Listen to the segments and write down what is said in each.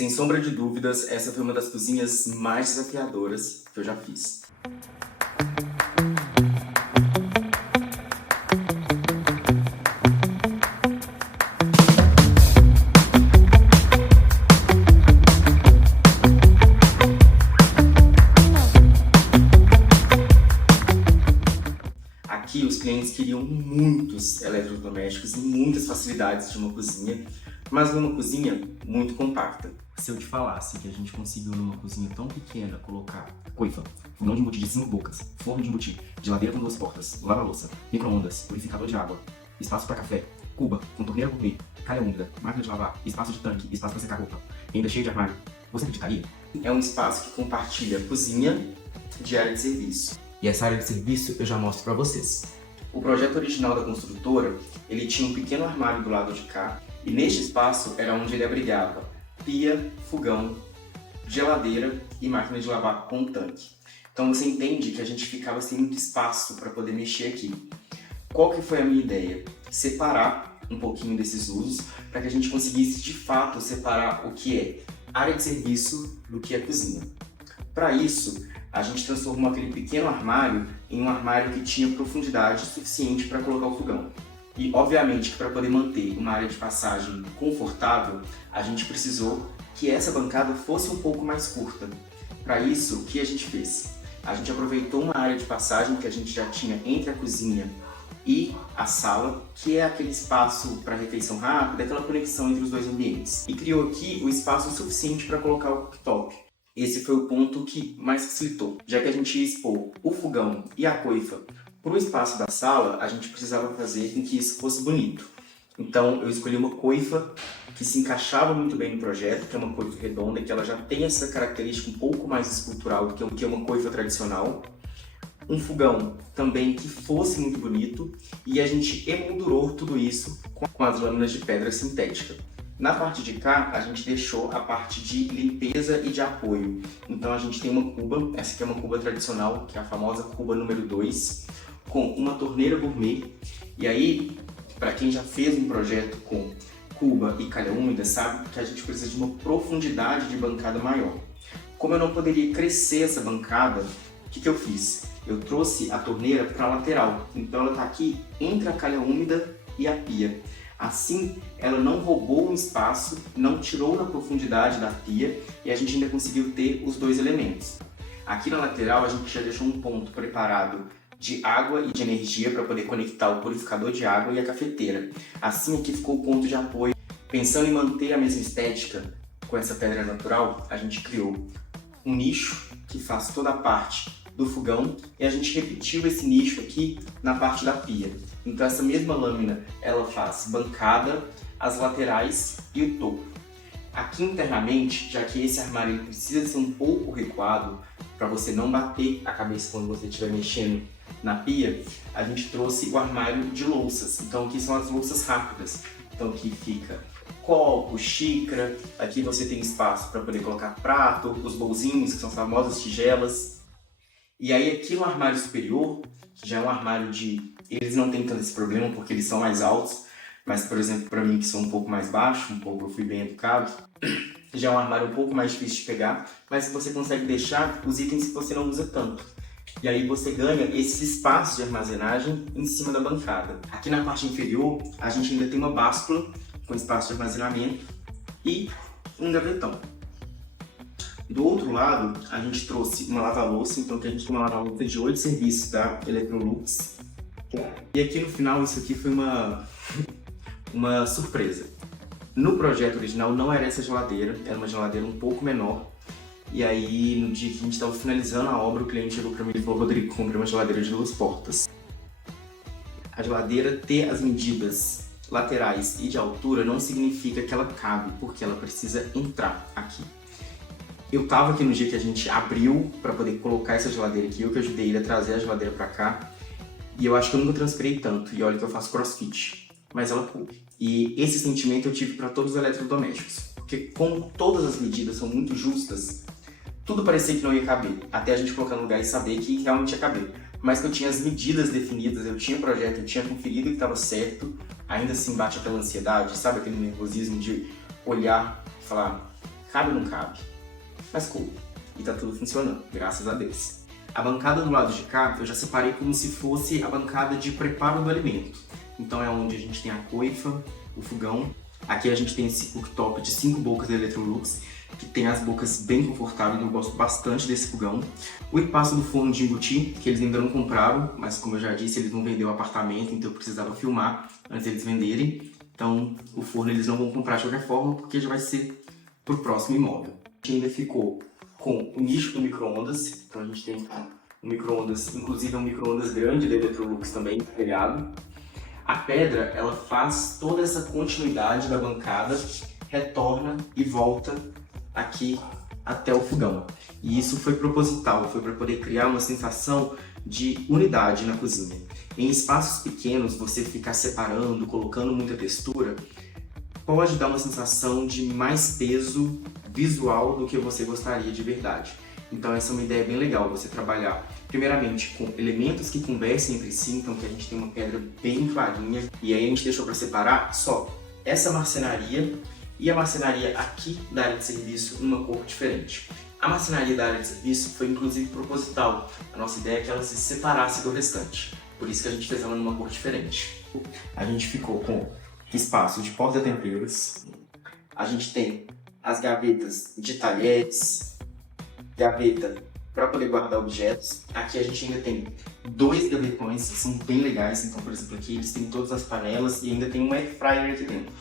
Sem sombra de dúvidas, essa foi uma das cozinhas mais desafiadoras que eu já fiz. Aqui os clientes queriam muitos eletrodomésticos e muitas facilidades de uma cozinha, mas numa cozinha muito compacta. Se eu te falasse que a gente conseguiu numa cozinha tão pequena colocar coifa, fogão de embutir de 5 bocas, forno de embutir, geladeira com 2 portas, lava-louça, micro-ondas, purificador de água, espaço para café, cuba com torneira gourmet, calha úmida, máquina de lavar, espaço de tanque, espaço para secar roupa, ainda cheio de armário, você acreditaria? É um espaço que compartilha cozinha de área de serviço. E essa área de serviço eu já mostro para vocês. O projeto original da construtora, ele tinha um pequeno armário do lado de cá, e neste espaço era onde ele abrigava pia, fogão, geladeira e máquina de lavar com tanque. Então você entende que a gente ficava sem muito espaço para poder mexer aqui. Qual que foi a minha ideia? Separar um pouquinho desses usos para que a gente conseguisse de fato separar o que é área de serviço do que é cozinha. Para isso, a gente transformou aquele pequeno armário em um armário que tinha profundidade suficiente para colocar o fogão. E, obviamente, que para poder manter uma área de passagem confortável, a gente precisou que essa bancada fosse um pouco mais curta. Para isso, o que a gente fez? A gente aproveitou uma área de passagem que a gente já tinha entre a cozinha e a sala, que é aquele espaço para refeição rápida, aquela conexão entre os dois ambientes. E criou aqui o espaço suficiente para colocar o cooktop. Esse foi o ponto que mais facilitou, já que a gente ia expor o fogão e a coifa para o espaço da sala, a gente precisava fazer com que isso fosse bonito. Então eu escolhi uma coifa que se encaixava muito bem no projeto, que é uma coifa redonda, que ela já tem essa característica um pouco mais escultural do que uma coifa tradicional. Um fogão também que fosse muito bonito, e a gente emoldurou tudo isso com as lâminas de pedra sintética. Na parte de cá, a gente deixou a parte de limpeza e de apoio. Então a gente tem uma cuba, essa aqui é uma cuba tradicional, que é a famosa cuba número 2, com uma torneira gourmet. E aí, para quem já fez um projeto com cuba e calha úmida, sabe que a gente precisa de uma profundidade de bancada maior. Como eu não poderia crescer essa bancada, o que eu fiz? Eu trouxe a torneira para a lateral, então ela está aqui entre a calha úmida e a pia. Assim, ela não roubou um espaço, não tirou na profundidade da pia, e a gente ainda conseguiu ter os dois elementos. Aqui na lateral a gente já deixou um ponto preparado de água e de energia para poder conectar o purificador de água e a cafeteira. Assim aqui ficou o ponto de apoio. Pensando em manter a mesma estética com essa pedra natural, a gente criou um nicho que faz toda a parte do fogão, e a gente repetiu esse nicho aqui na parte da pia. Então essa mesma lâmina, ela faz bancada, as laterais e o topo. Aqui internamente, já que esse armário ele precisa ser um pouco recuado para você não bater a cabeça quando você estiver mexendo na pia, a gente trouxe o armário de louças. Então aqui são as louças rápidas. Então aqui fica copo, xícara, aqui você tem espaço para poder colocar prato, os bolzinhos, que são as famosas tigelas. E aí aqui no armário superior, que já é um armário de... Eles não têm tanto esse problema porque eles são mais altos, mas por exemplo para mim que sou um pouco mais baixo, eu fui bem educado, já é um armário um pouco mais difícil de pegar, mas você consegue deixar os itens que você não usa tanto. E aí você ganha esse espaço de armazenagem em cima da bancada. Aqui na parte inferior, a gente ainda tem uma báscula com espaço de armazenamento e um gavetão. Do outro lado, a gente trouxe uma lava-louça, então aqui a gente tem uma lava-louça de 8 serviços da Electrolux. E aqui no final, isso aqui foi uma surpresa. No projeto original não era essa geladeira, era uma geladeira um pouco menor. E aí, no dia que a gente estava finalizando a obra, o cliente chegou para mim e falou: Rodrigo, comprei uma geladeira de 2 portas. A geladeira ter as medidas laterais e de altura não significa que ela cabe, porque ela precisa entrar aqui. Eu estava aqui no dia que a gente abriu para poder colocar essa geladeira aqui, eu que ajudei ele a trazer a geladeira para cá. E eu acho que eu nunca transpirei tanto, e olha que eu faço crossfit, mas ela coube. E esse sentimento eu tive para todos os eletrodomésticos, porque como todas as medidas são muito justas, tudo parecia que não ia caber, até a gente colocar no lugar e saber que realmente ia caber. Mas que eu tinha as medidas definidas, eu tinha o projeto, eu tinha conferido que estava certo, ainda assim bate aquela ansiedade, sabe? Aquele nervosismo de olhar e falar: Cabe ou não cabe? Mas coube. E tá tudo funcionando, graças a Deus. A bancada do lado de cá, eu já separei como se fosse a bancada de preparo do alimento. Então é onde a gente tem a coifa, o fogão. Aqui a gente tem esse cooktop de 5 bocas da Electrolux, que tem as bocas bem confortáveis, eu gosto bastante desse fogão. O espaço do forno de embutir, que eles ainda não compraram, mas como eu já disse, eles vão vender o apartamento, então eu precisava filmar antes deles venderem. Então o forno eles não vão comprar de qualquer forma, porque já vai ser pro próximo imóvel. A gente ainda ficou com o nicho do micro-ondas, então a gente tem um micro-ondas, inclusive é um micro-ondas grande da Electrolux também, telhado. A pedra, ela faz toda essa continuidade da bancada, retorna e volta aqui até o fogão. E isso foi proposital, foi para poder criar uma sensação de unidade na cozinha. Em espaços pequenos, você ficar separando, colocando muita textura, pode dar uma sensação de mais peso visual do que você gostaria de verdade. Então essa é uma ideia bem legal, você trabalhar primeiramente com elementos que conversem entre si, então que a gente tem uma pedra bem clarinha, e aí a gente deixou para separar só essa marcenaria e a marcenaria aqui da área de serviço numa cor diferente. A marcenaria da área de serviço foi inclusive proposital, a nossa ideia é que ela se separasse do restante, por isso que a gente fez ela numa cor diferente. A gente ficou com espaço de porta-temperos, a gente tem as gavetas de talheres, gaveta para poder guardar objetos. Aqui a gente ainda tem 2 gavetões que são bem legais, então por exemplo aqui eles têm todas as panelas e ainda tem um air fryer aqui dentro.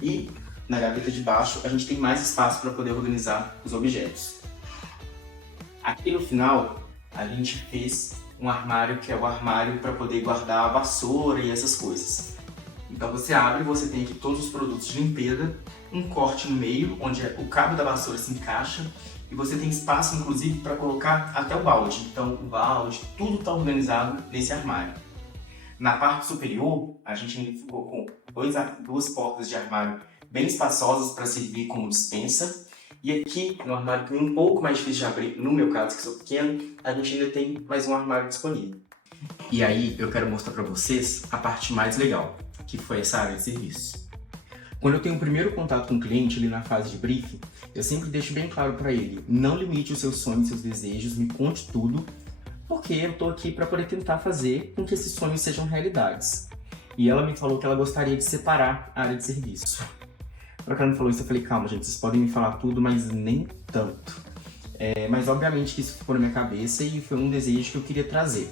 E na gaveta de baixo a gente tem mais espaço para poder organizar os objetos. Aqui no final a gente fez um armário que é o armário para poder guardar a vassoura e essas coisas. Então você abre e você tem aqui todos os produtos de limpeza, um corte no meio, onde o cabo da vassoura se encaixa, e você tem espaço, inclusive, para colocar até o balde. Então o balde, tudo está organizado nesse armário. Na parte superior, a gente ainda ficou com 2 portas de armário bem espaçosas para servir como despensa. E aqui, no armário que é um pouco mais difícil de abrir, no meu caso, que sou pequeno, a gente ainda tem mais um armário disponível. E aí, eu quero mostrar para vocês a parte mais legal, que foi essa área de serviço. Quando eu tenho o primeiro contato com o cliente ali na fase de briefing, eu sempre deixo bem claro para ele, não limite os seus sonhos, seus desejos, me conte tudo, porque eu estou aqui para poder tentar fazer com que esses sonhos sejam realidades. E ela me falou que ela gostaria de separar a área de serviço. Para que ela me falou isso, eu falei, calma gente, vocês podem me falar tudo, mas nem tanto. Mas obviamente que isso ficou na minha cabeça e foi um desejo que eu queria trazer.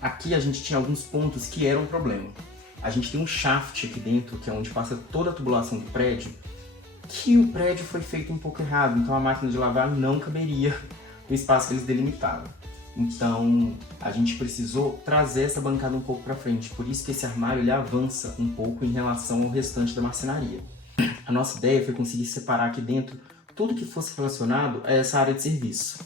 Aqui a gente tinha alguns pontos que eram um problema. A gente tem um shaft aqui dentro, que é onde passa toda a tubulação do prédio, que o prédio foi feito um pouco errado, então a máquina de lavar não caberia no espaço que eles delimitaram. Então a gente precisou trazer essa bancada um pouco para frente, por isso que esse armário ele avança um pouco em relação ao restante da marcenaria. A nossa ideia foi conseguir separar aqui dentro tudo que fosse relacionado a essa área de serviço.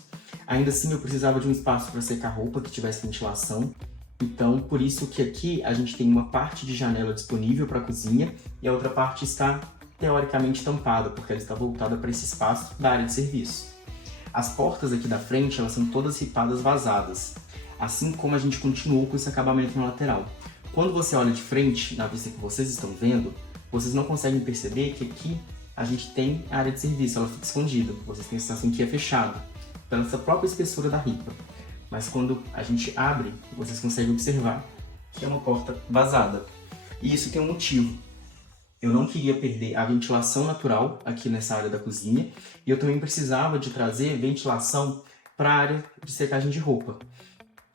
Ainda assim eu precisava de um espaço para secar roupa que tivesse ventilação. Então, por isso que aqui a gente tem uma parte de janela disponível para a cozinha e a outra parte está teoricamente tampada, porque ela está voltada para esse espaço da área de serviço. As portas aqui da frente, elas são todas ripadas vazadas, assim como a gente continuou com esse acabamento na lateral. Quando você olha de frente, na vista que vocês estão vendo, vocês não conseguem perceber que aqui a gente tem a área de serviço, ela fica escondida. Vocês têm a sensação que é fechado, pela essa própria espessura da ripa. Mas quando a gente abre, vocês conseguem observar que é uma porta vazada. E isso tem um motivo. Eu não queria perder a ventilação natural aqui nessa área da cozinha e eu também precisava de trazer ventilação para a área de secagem de roupa.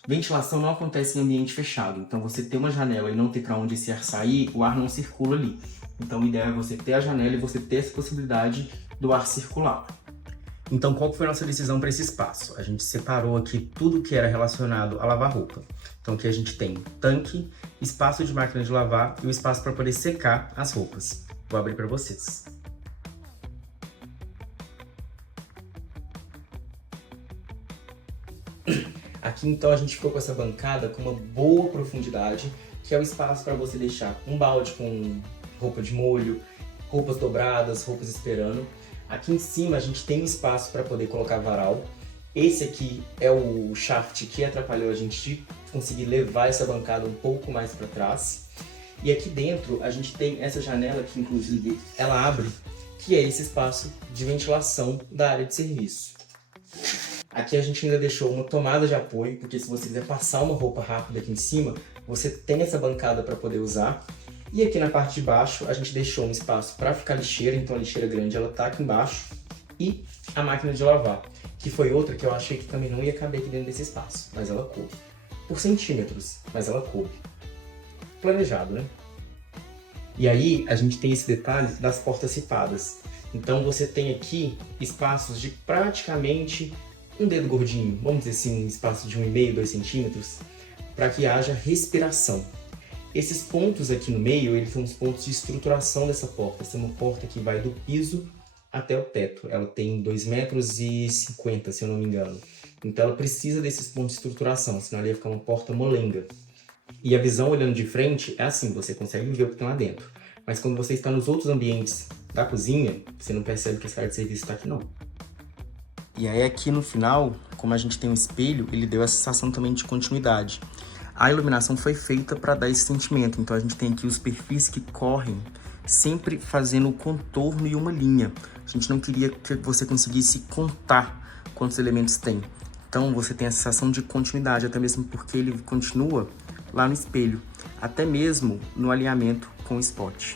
Ventilação não acontece em ambiente fechado, então você ter uma janela e não ter para onde esse ar sair, o ar não circula ali. Então o ideal é você ter a janela e você ter essa possibilidade do ar circular. Então, qual foi a nossa decisão para esse espaço? A gente separou aqui tudo que era relacionado a lavar roupa. Então, aqui a gente tem tanque, espaço de máquina de lavar e o espaço para poder secar as roupas. Vou abrir para vocês. Aqui, então, a gente ficou com essa bancada com uma boa profundidade, que é o espaço para você deixar um balde com roupa de molho, roupas dobradas, roupas esperando. Aqui em cima a gente tem um espaço para poder colocar varal. Esse aqui é o shaft que atrapalhou a gente de conseguir levar essa bancada um pouco mais para trás. E aqui dentro a gente tem essa janela que inclusive ela abre, que é esse espaço de ventilação da área de serviço. Aqui a gente ainda deixou uma tomada de apoio, porque se você quiser passar uma roupa rápida aqui em cima, você tem essa bancada para poder usar. E aqui na parte de baixo a gente deixou um espaço para ficar a lixeira, então a lixeira grande ela tá aqui embaixo. E a máquina de lavar, que foi outra que eu achei que também não ia caber aqui dentro desse espaço, mas ela coube. Por centímetros, mas ela coube. Planejado, né? E aí a gente tem esse detalhe das portas ripadas. Então você tem aqui espaços de praticamente um dedo gordinho, vamos dizer assim, um espaço de 1,5, 2 centímetros, para que haja respiração. Esses pontos aqui no meio, eles são os pontos de estruturação dessa porta. Essa é uma porta que vai do piso até o teto. Ela tem 2,50 metros, se eu não me engano. Então ela precisa desses pontos de estruturação, senão ela ia ficar uma porta molenga. E a visão olhando de frente é assim, você consegue ver o que tem lá dentro. Mas quando você está nos outros ambientes da cozinha, você não percebe que essa área de serviço está aqui não. E aí aqui no final, como a gente tem um espelho, ele deu essa sensação também de continuidade. A iluminação foi feita para dar esse sentimento, então a gente tem aqui os perfis que correm, sempre fazendo o contorno e uma linha. A gente não queria que você conseguisse contar quantos elementos tem. Então você tem a sensação de continuidade, até mesmo porque ele continua lá no espelho, até mesmo no alinhamento com o spot.